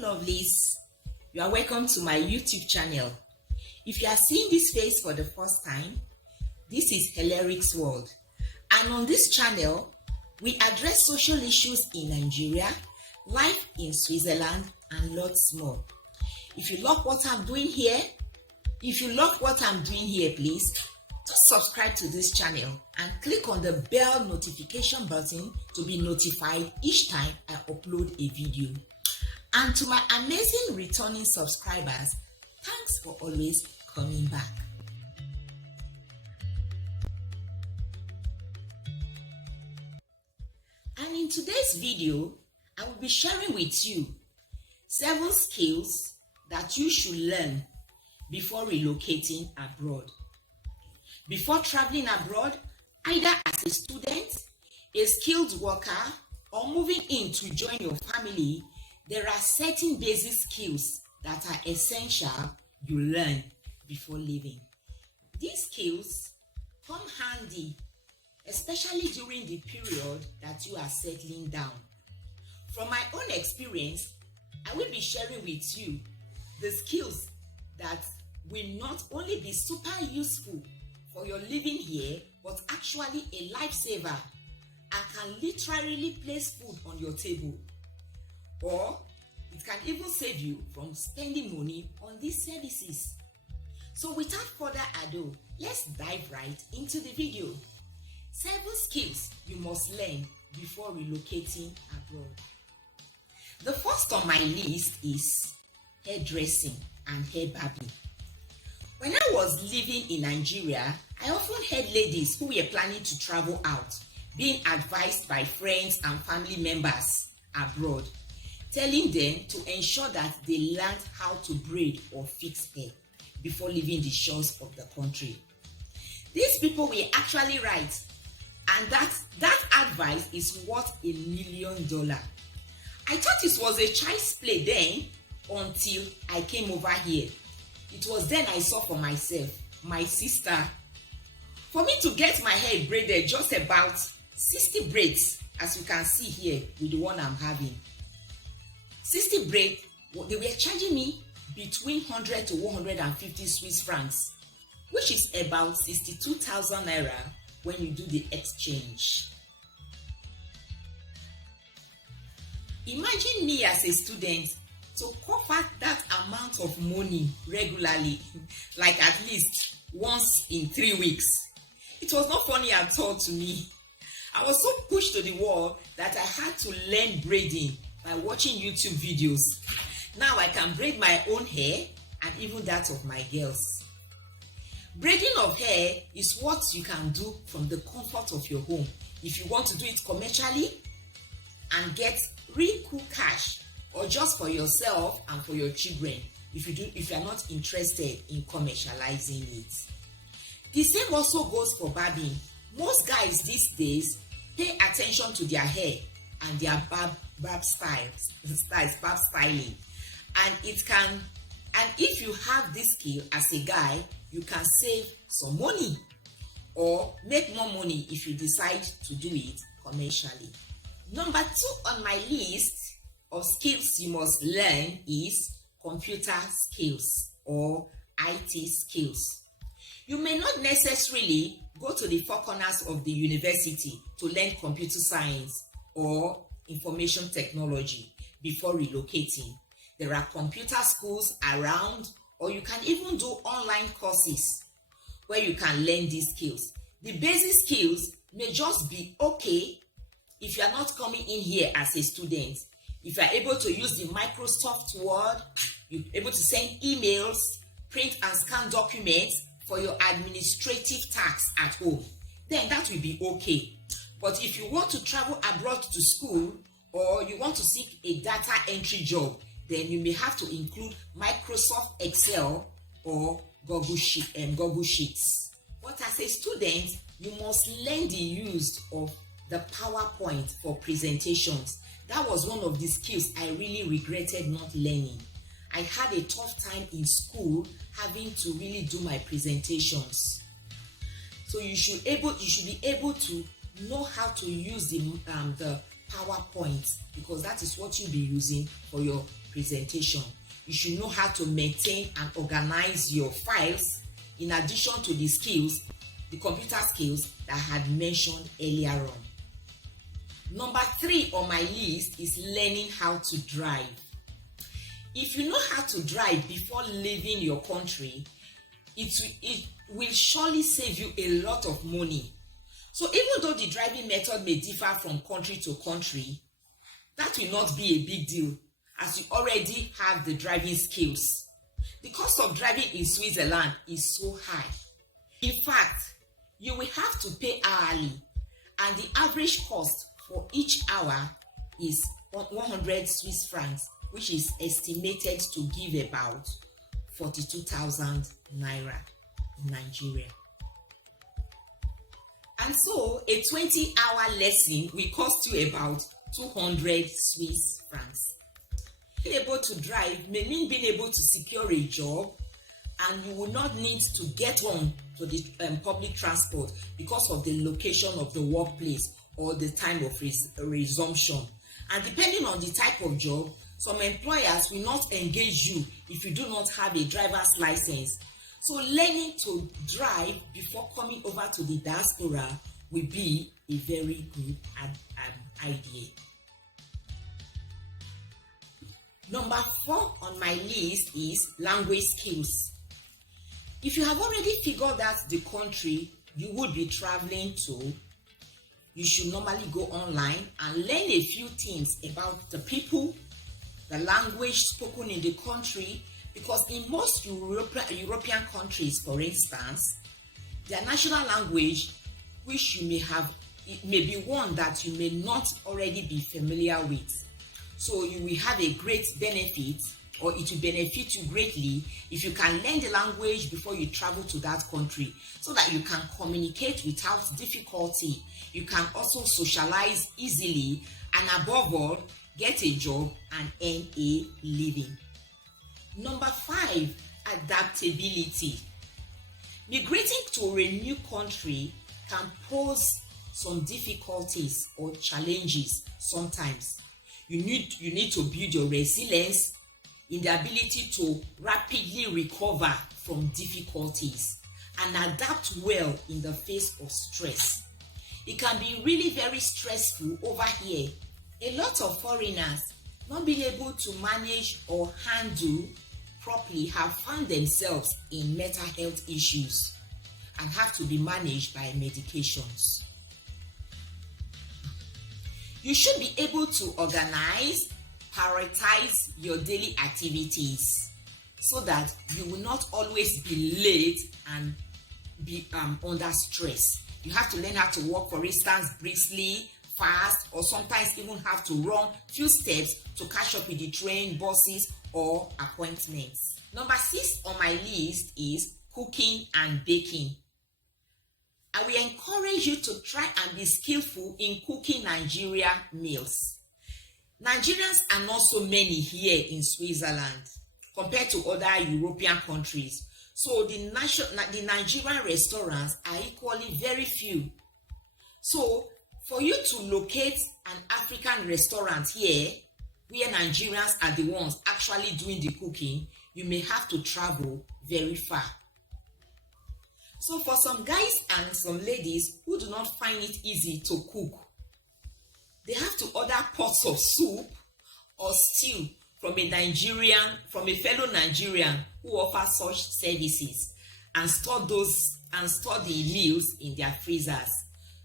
lovelies, you are welcome to my YouTube channel. If you are seeing this face for the first time, this is Hilaric's World, and on this channel we address social issues in Nigeria, life in Switzerland, and lots more. If you love what I'm doing here, please just subscribe to this channel and click on the bell notification button to be notified each time I upload a video. And to my amazing returning subscribers, thanks for always coming back. And in today's video, I will be sharing with you 7 skills that you should learn before relocating abroad. Before traveling abroad, either as a student, a skilled worker, or moving in to join your family, there are certain basic skills that are essential you learn before leaving. These skills come handy, especially during the period that you are settling down. From my own experience, I will be sharing with you the skills that will not only be super useful for your living here, but actually a lifesaver and can literally place food on your table. Or it can even save you from spending money on these services. So without further ado, let's dive right into the video. 7 skills you must learn before relocating abroad. The first on my list is hairdressing and hair barbing. When I was living in Nigeria, I often heard ladies who were planning to travel out being advised by friends and family members abroad, telling them to ensure that they learned how to braid or fix hair before leaving the shores of the country. These people were actually right, and that advice is worth $1 million. I thought it was a child's play then until I came over here. It was then I saw for myself, my sister. For me to get my hair braided, just about 60 braids, as you can see here with the one I'm having. 60 braids, they were charging me between 100 to 150 Swiss francs, which is about 62,000 naira when you do the exchange. Imagine me as a student to cover that amount of money regularly, like at least once in 3 weeks. It was not funny at all to me. I was so pushed to the wall that I had to learn braiding by watching YouTube videos. Now I can braid my own hair and even that of my girls. Braiding of hair is what you can do from the comfort of your home if you want to do it commercially and get real cool cash, or just for yourself and for your children if you are not interested in commercializing it. The same also goes for barbing. Most guys these days pay attention to their hair and their barb styling, and if you have this skill as a guy, you can save some money or make more money if you decide to do it commercially. Number 2 on my list of skills you must learn is computer skills or IT skills. You may not necessarily go to the 4 corners of the university to learn computer science or information technology before relocating. There are computer schools around, or you can even do online courses where you can learn these skills. The basic skills may just be okay if you are not coming in here as a student. If you are able to use the Microsoft Word, you're able to send emails, print and scan documents for your administrative tasks at home, then that will be okay. But if you want to travel abroad to school, or you want to seek a data entry job, then you may have to include Microsoft Excel or Google Sheets. But as a student, you must learn the use of the PowerPoint for presentations. That was one of the skills I really regretted not learning. I had a tough time in school having to really do my presentations. So you should be able to know how to use the PowerPoint, because that is what you'll be using for your presentation. You should know how to maintain and organize your files, in addition to the skills, the computer skills that I had mentioned earlier on. Number 3 on my list is learning how to drive. If you know how to drive before leaving your country, it will surely save you a lot of money. So even though the driving method may differ from country to country, that will not be a big deal, as you already have the driving skills. The cost of driving in Switzerland is so high. In fact, you will have to pay hourly, and the average cost for each hour is 100 Swiss francs, which is estimated to give about 42,000 naira in Nigeria. And so a 20-hour lesson will cost you about 200 Swiss francs. Being able to drive may mean being able to secure a job, and you will not need to get on to the public transport because of the location of the workplace or the time of resumption. And depending on the type of job, some employers will not engage you if you do not have a driver's license. So learning to drive before coming over to the diaspora will be a very good idea. Number 4 on my list is language skills. If you have already figured out the country you would be traveling to, you should normally go online and learn a few things about the people, the language spoken in the country, because in most European countries, for instance, their national language, which you may have, it may be one that you may not already be familiar with. So you will have a great benefit, or it will benefit you greatly if you can learn the language before you travel to that country, so that you can communicate without difficulty. You can also socialize easily, and above all, get a job and earn a living. Number 5, adaptability. Migrating to a new country can pose some difficulties or challenges sometimes. You need to build your resilience in the ability to rapidly recover from difficulties and adapt well in the face of stress. It can be really very stressful over here. A lot of foreigners not being able to manage or handle properly have found themselves in mental health issues and have to be managed by medications. You should be able to organize, prioritize your daily activities so that you will not always be late and be under stress. You have to learn how to walk, for instance, briskly, fast, or sometimes even have to run few steps to catch up with the train, buses, or appointments. Number 6 on my list is cooking and baking. I will encourage you to try and be skillful in cooking Nigeria meals. Nigerians are not so many here in Switzerland compared to other European countries. So the Nigerian restaurants are equally very few. So for you to locate an African restaurant here, where Nigerians are the ones actually doing the cooking, you may have to travel very far. So for some guys and some ladies who do not find it easy to cook, they have to order pots of soup or stew from a fellow Nigerian who offers such services, and store the meals in their freezers.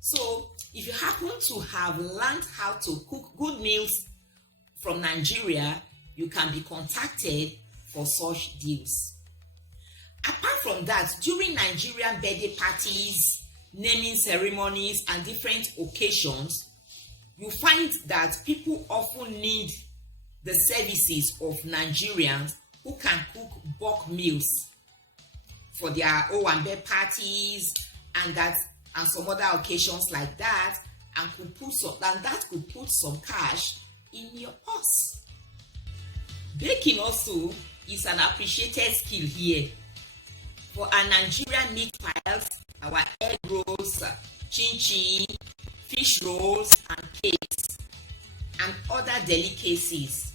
So if you happen to have learned how to cook good meals from Nigeria, you can be contacted for such deals. Apart from that, during Nigerian birthday parties, naming ceremonies, and different occasions, you find that people often need the services of Nigerians who can cook bulk meals for their Owambe parties and some other occasions like that, and that could put some cash in your purse. Baking also is an appreciated skill here. For our Nigerian meat pies, our egg rolls, chin-chin, fish rolls, and cakes, and other delicacies,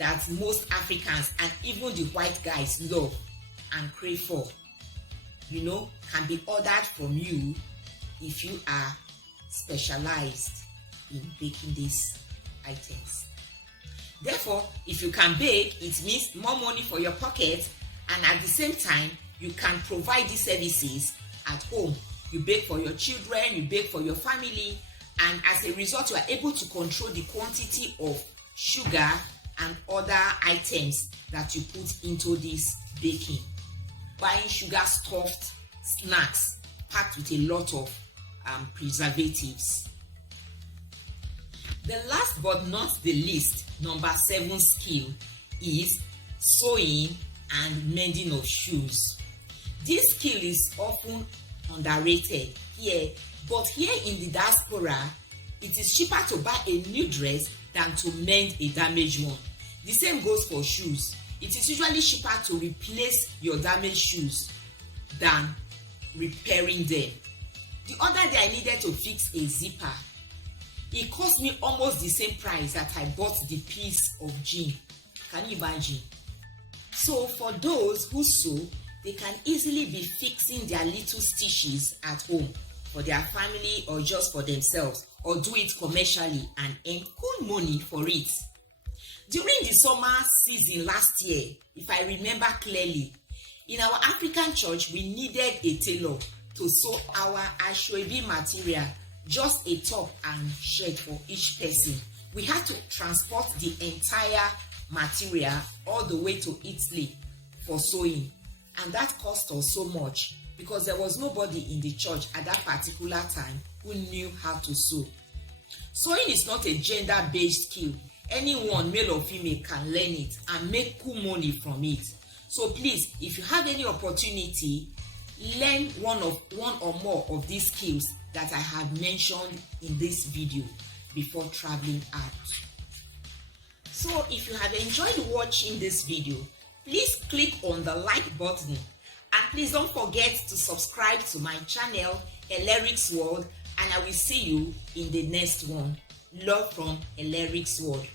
that most Africans and even the white guys love and crave for, can be ordered from you if you are specialized in baking these items. Therefore, if you can bake, it means more money for your pocket, and at the same time, you can provide these services at home. You bake for your children, you bake for your family, and as a result, you are able to control the quantity of sugar and other items that you put into this baking. Buying sugar-stuffed snacks packed with a lot of preservatives. The last but not the least, number 7 skill is sewing and mending of shoes. This skill is often underrated here, but here in the diaspora, it is cheaper to buy a new dress than to mend a damaged one. The same goes for shoes. It is usually cheaper to replace your damaged shoes than repairing them. The other day I needed to fix a zipper. It cost me almost the same price that I bought the piece of jean. Can you imagine? So for those who sew, they can easily be fixing their little stitches at home for their family or just for themselves, or do it commercially and earn good money for it. During the summer season last year, if I remember clearly, in our African church, we needed a tailor to sew our ashwebi material, just a top and shirt for each person. We had to transport the entire material all the way to Italy for sewing, and that cost us so much because there was nobody in the church at that particular time who knew how to sew. Sewing is not a gender-based skill. Anyone, male or female, can learn it and make cool money from it. So please, if you have any opportunity, learn one or more of these skills that I have mentioned in this video before traveling out. So if you have enjoyed watching this video, please click on the like button, and please don't forget to subscribe to my channel, Eleric's World, and I will see you in the next one. Love from Eleric's World.